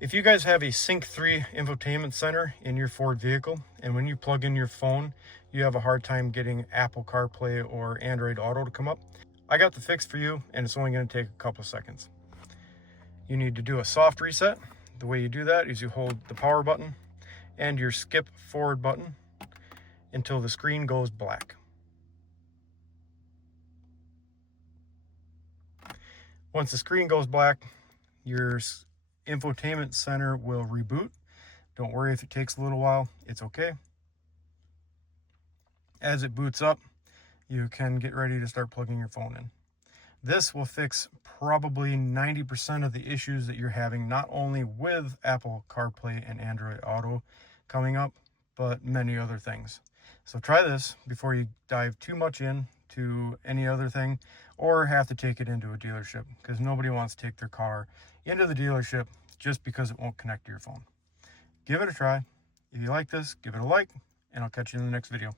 If you guys have a Sync3 infotainment center in your Ford vehicle, and when you plug in your phone, you have a hard time getting Apple CarPlay or Android Auto to come up, I got the fix for you, and it's only going to take a couple seconds. You need to do a soft reset. The way you do that is you hold the power button and your skip forward button until the screen goes black. Once the screen goes black, your infotainment center will reboot. Don't worry if it takes a little while, it's okay. As it boots up, you can get ready to start plugging your phone in. This will fix probably 90% of the issues that you're having, not only with Apple CarPlay and Android Auto coming up, but many other things. So try this before you dive too much into any other thing or have to take it into a dealership, because nobody wants to take their car into the dealership just because it won't connect to your phone. Give it a try. If you like this, give it a like, and I'll catch you in the next video.